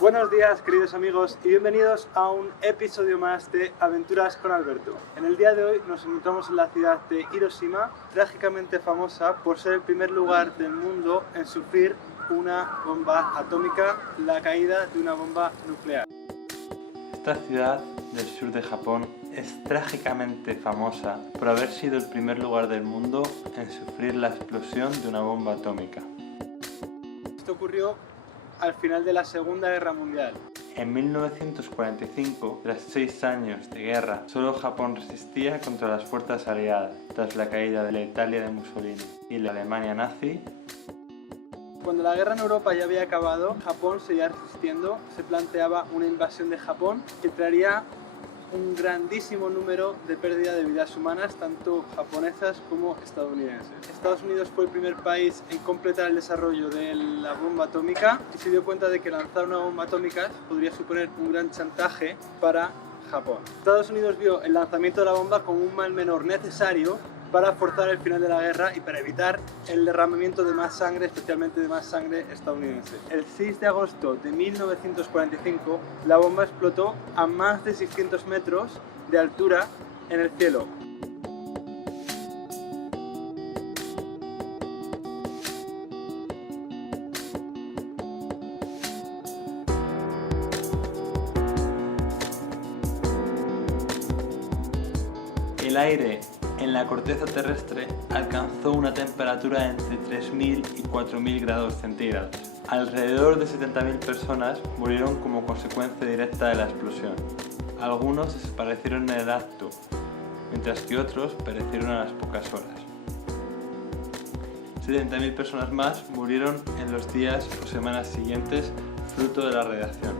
Buenos días, queridos amigos, y bienvenidos a un episodio más de Aventuras con Alberto. En el día de hoy nos encontramos en la ciudad de Hiroshima, trágicamente famosa por ser el primer lugar del mundo en sufrir una bomba atómica, la caída de una bomba nuclear. Esta ciudad del sur de Japón es trágicamente famosa por haber sido el primer lugar del mundo en sufrir la explosión de una bomba atómica. Esto ocurrió al final de la Segunda Guerra Mundial. En 1945, tras 6 años de guerra, solo Japón resistía contra las fuerzas aliadas, tras la caída de la Italia de Mussolini y la Alemania nazi. Cuando la guerra en Europa ya había acabado, Japón seguía resistiendo, se planteaba una invasión de Japón que traería un grandísimo número de pérdida de vidas humanas, tanto japonesas como estadounidenses. Estados Unidos fue el primer país en completar el desarrollo de la bomba atómica y se dio cuenta de que lanzar una bomba atómica podría suponer un gran chantaje para Japón. Estados Unidos vio el lanzamiento de la bomba como un mal menor necesario para forzar el final de la guerra y para evitar el derramamiento de más sangre, especialmente de más sangre estadounidense. El 6 de agosto de 1945, la bomba explotó a más de 600 metros de altura en el cielo. El aire en la corteza terrestre alcanzó una temperatura entre 3000 y 4000 grados centígrados. Alrededor de 70.000 personas murieron como consecuencia directa de la explosión. Algunos desaparecieron en el acto, mientras que otros perecieron a las pocas horas. 70.000 personas más murieron en los días o semanas siguientes fruto de la radiación.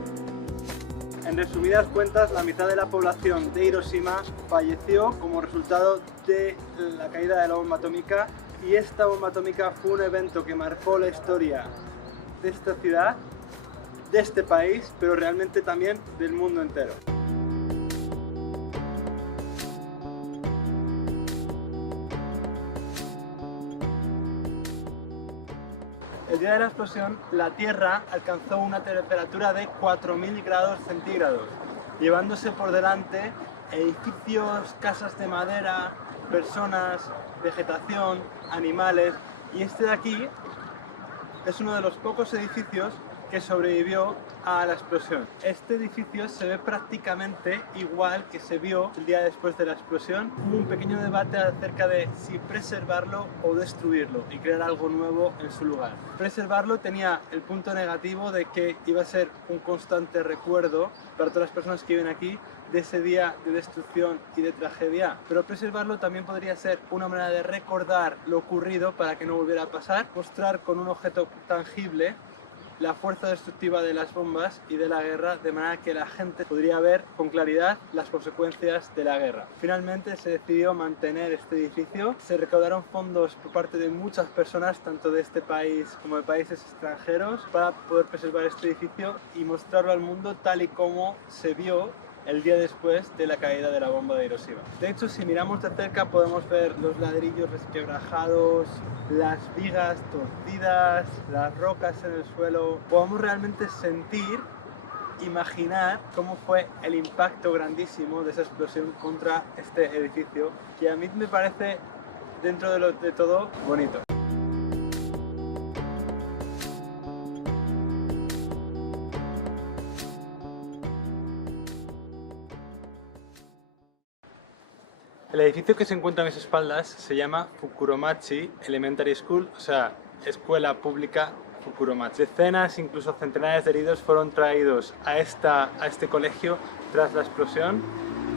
En resumidas cuentas, la mitad de la población de Hiroshima falleció como resultado de la caída de la bomba atómica, y esta bomba atómica fue un evento que marcó la historia de esta ciudad, de este país, pero realmente también del mundo entero. El día de la explosión, la Tierra alcanzó una temperatura de 4000 grados centígrados, llevándose por delante edificios, casas de madera, personas, vegetación, animales, y este de aquí es uno de los pocos edificios que sobrevivió a la explosión. Este edificio se ve prácticamente igual que se vio el día después de la explosión. Hubo un pequeño debate acerca de si preservarlo o destruirlo y crear algo nuevo en su lugar. Preservarlo tenía el punto negativo de que iba a ser un constante recuerdo para todas las personas que viven aquí de ese día de destrucción y de tragedia, pero preservarlo también podría ser una manera de recordar lo ocurrido para que no volviera a pasar, mostrar con un objeto tangible la fuerza destructiva de las bombas y de la guerra, de manera que la gente podría ver con claridad las consecuencias de la guerra. Finalmente se decidió mantener este edificio, se recaudaron fondos por parte de muchas personas, tanto de este país como de países extranjeros, para poder preservar este edificio y mostrarlo al mundo tal y como se vio el día después de la caída de la bomba de Hiroshima. De hecho, si miramos de cerca podemos ver los ladrillos resquebrajados, las vigas torcidas, las rocas en el suelo. Podemos realmente sentir, imaginar cómo fue el impacto grandísimo de esa explosión contra este edificio, que a mí me parece, dentro de todo, bonito. El edificio que se encuentra a mis espaldas se llama Fukuromachi Elementary School, o sea, Escuela Pública Fukuromachi. Decenas, incluso centenares de heridos fueron traídos a este colegio tras la explosión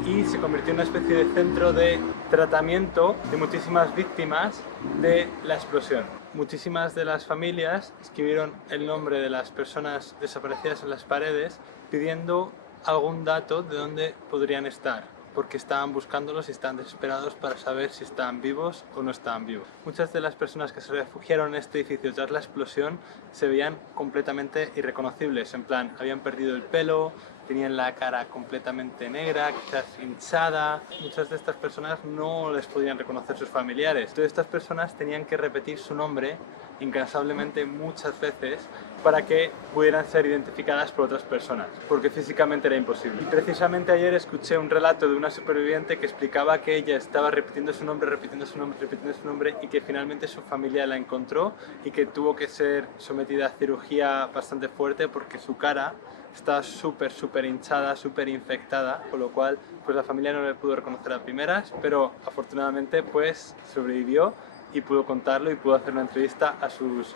y se convirtió en una especie de centro de tratamiento de muchísimas víctimas de la explosión. Muchísimas de las familias escribieron el nombre de las personas desaparecidas en las paredes pidiendo algún dato de dónde podrían estar, porque estaban buscándolos y estaban desesperados para saber si estaban vivos o no estaban vivos. Muchas de las personas que se refugiaron en este edificio tras la explosión se veían completamente irreconocibles, en plan, habían perdido el pelo, tenían la cara completamente negra, quizás hinchada. Muchas de estas personas no les podían reconocer sus familiares. Entonces estas personas tenían que repetir su nombre incansablemente muchas veces para que pudieran ser identificadas por otras personas, porque físicamente era imposible. Y precisamente ayer escuché un relato de una superviviente que explicaba que ella estaba repitiendo su nombre, repitiendo su nombre, repitiendo su nombre, y que finalmente su familia la encontró y que tuvo que ser sometida a cirugía bastante fuerte porque su cara está súper hinchada, súper infectada, con lo cual pues la familia no le pudo reconocer a primeras, pero afortunadamente pues sobrevivió y pudo contarlo y pudo hacer una entrevista a sus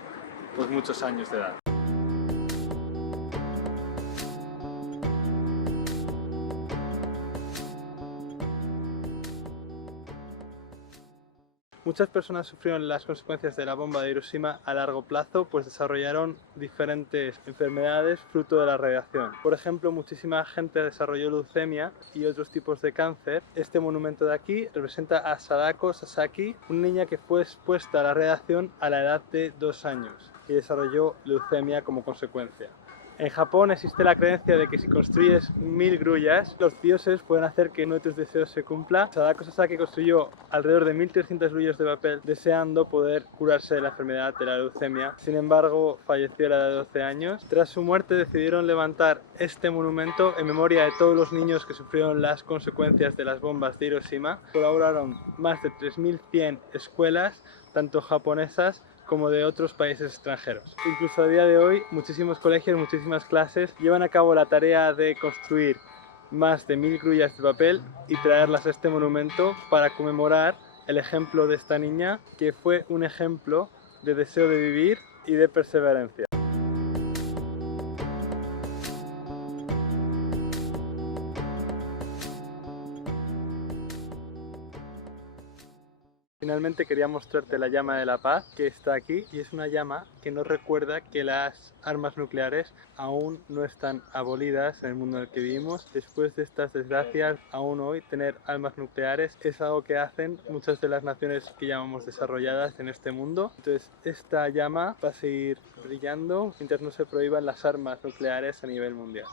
pues muchos años de edad. Muchas personas sufrieron las consecuencias de la bomba de Hiroshima a largo plazo, pues desarrollaron diferentes enfermedades fruto de la radiación. Por ejemplo, muchísima gente desarrolló leucemia y otros tipos de cáncer. Este monumento de aquí representa a Sadako Sasaki, una niña que fue expuesta a la radiación a la edad de 2 años y desarrolló leucemia como consecuencia. En Japón existe la creencia de que si construyes 1000 grullas, los dioses pueden hacer que uno de tus deseos se cumpla. Sadako Sasaki construyó alrededor de 1300 grullas de papel deseando poder curarse de la enfermedad de la leucemia. Sin embargo, falleció a la edad de 12 años. Tras su muerte decidieron levantar este monumento en memoria de todos los niños que sufrieron las consecuencias de las bombas de Hiroshima. Colaboraron más de 3100 escuelas, tanto japonesas como de otros países extranjeros. Incluso a día de hoy, muchísimos colegios, muchísimas clases llevan a cabo la tarea de construir más de 1000 grullas de papel y traerlas a este monumento para conmemorar el ejemplo de esta niña, que fue un ejemplo de deseo de vivir y de perseverancia. Finalmente quería mostrarte la llama de la paz que está aquí, y es una llama que nos recuerda que las armas nucleares aún no están abolidas en el mundo en el que vivimos. Después de estas desgracias, aún hoy tener armas nucleares es algo que hacen muchas de las naciones que llamamos desarrolladas en este mundo. Entonces esta llama va a seguir brillando mientras no se prohíban las armas nucleares a nivel mundial.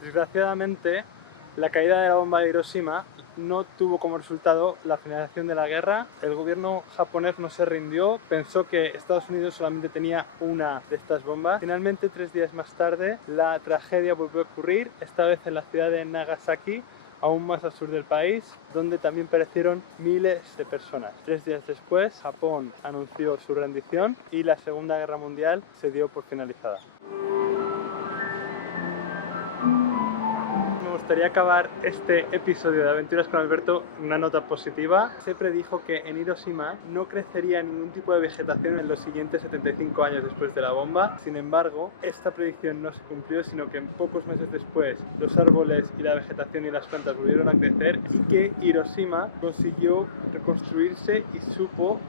Desgraciadamente, la caída de la bomba de Hiroshima no tuvo como resultado la finalización de la guerra. El gobierno japonés no se rindió, pensó que Estados Unidos solamente tenía una de estas bombas. Finalmente, 3 días más tarde, la tragedia volvió a ocurrir, esta vez en la ciudad de Nagasaki, aún más al sur del país, donde también perecieron miles de personas. 3 días después, Japón anunció su rendición y la Segunda Guerra Mundial se dio por finalizada. Me gustaría acabar este episodio de Aventuras con Alberto en una nota positiva. Se predijo que en Hiroshima no crecería ningún tipo de vegetación en los siguientes 75 años después de la bomba. Sin embargo, esta predicción no se cumplió, sino que en pocos meses después los árboles y la vegetación y las plantas volvieron a crecer, y que Hiroshima consiguió reconstruirse y supo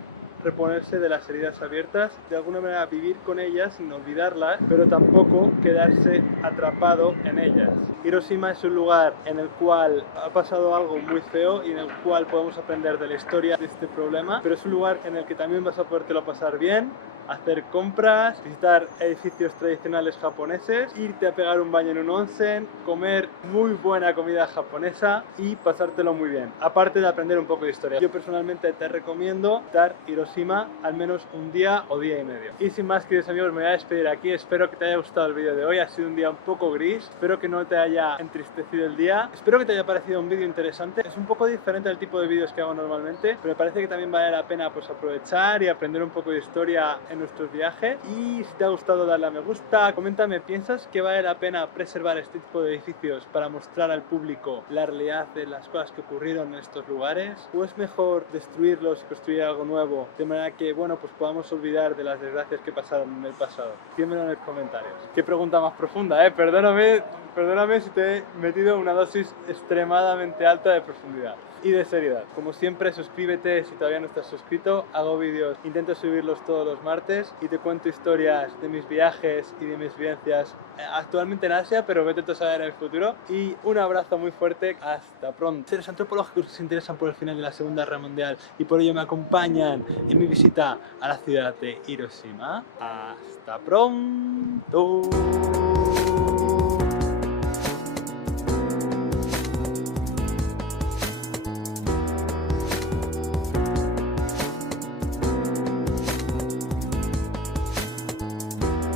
reponerse de las heridas abiertas, de alguna manera vivir con ellas sin olvidarlas, pero tampoco quedarse atrapado en ellas. Hiroshima es un lugar en el cual ha pasado algo muy feo y en el cual podemos aprender de la historia de este problema, pero es un lugar en el que también vas a podértelo pasar bien, hacer compras, visitar edificios tradicionales japoneses, irte a pegar un baño en un onsen, comer muy buena comida japonesa y pasártelo muy bien, aparte de aprender un poco de historia. Yo personalmente te recomiendo visitar Hiroshima al menos un día o día y medio. Y sin más, queridos amigos, me voy a despedir aquí. Espero que te haya gustado el vídeo de hoy. Ha sido un día un poco gris, espero que no te haya entristecido el día, espero que te haya parecido un vídeo interesante. Es un poco diferente al tipo de vídeos que hago normalmente, pero me parece que también vale la pena pues aprovechar y aprender un poco de historia en nuestros viajes. Y si te ha gustado, darle a me gusta, coméntame, ¿piensas que vale la pena preservar este tipo de edificios para mostrar al público la realidad de las cosas que ocurrieron en estos lugares? ¿O es mejor destruirlos y construir algo nuevo de manera que, bueno, pues podamos olvidar de las desgracias que pasaron en el pasado? Dímelo en los comentarios. Qué pregunta más profunda, ¿eh? Perdóname si te he metido una dosis extremadamente alta de profundidad y de seriedad. Como siempre, suscríbete si todavía no estás suscrito. Hago vídeos, intento subirlos todos los martes. partes y te cuento historias de mis viajes y de mis vivencias actualmente en Asia, pero vete tú a saber en el futuro. Y un abrazo muy fuerte, hasta pronto. Seres antropológicos que se interesan por el final de la Segunda Guerra Mundial y por ello me acompañan en mi visita a la ciudad de Hiroshima. Hasta pronto.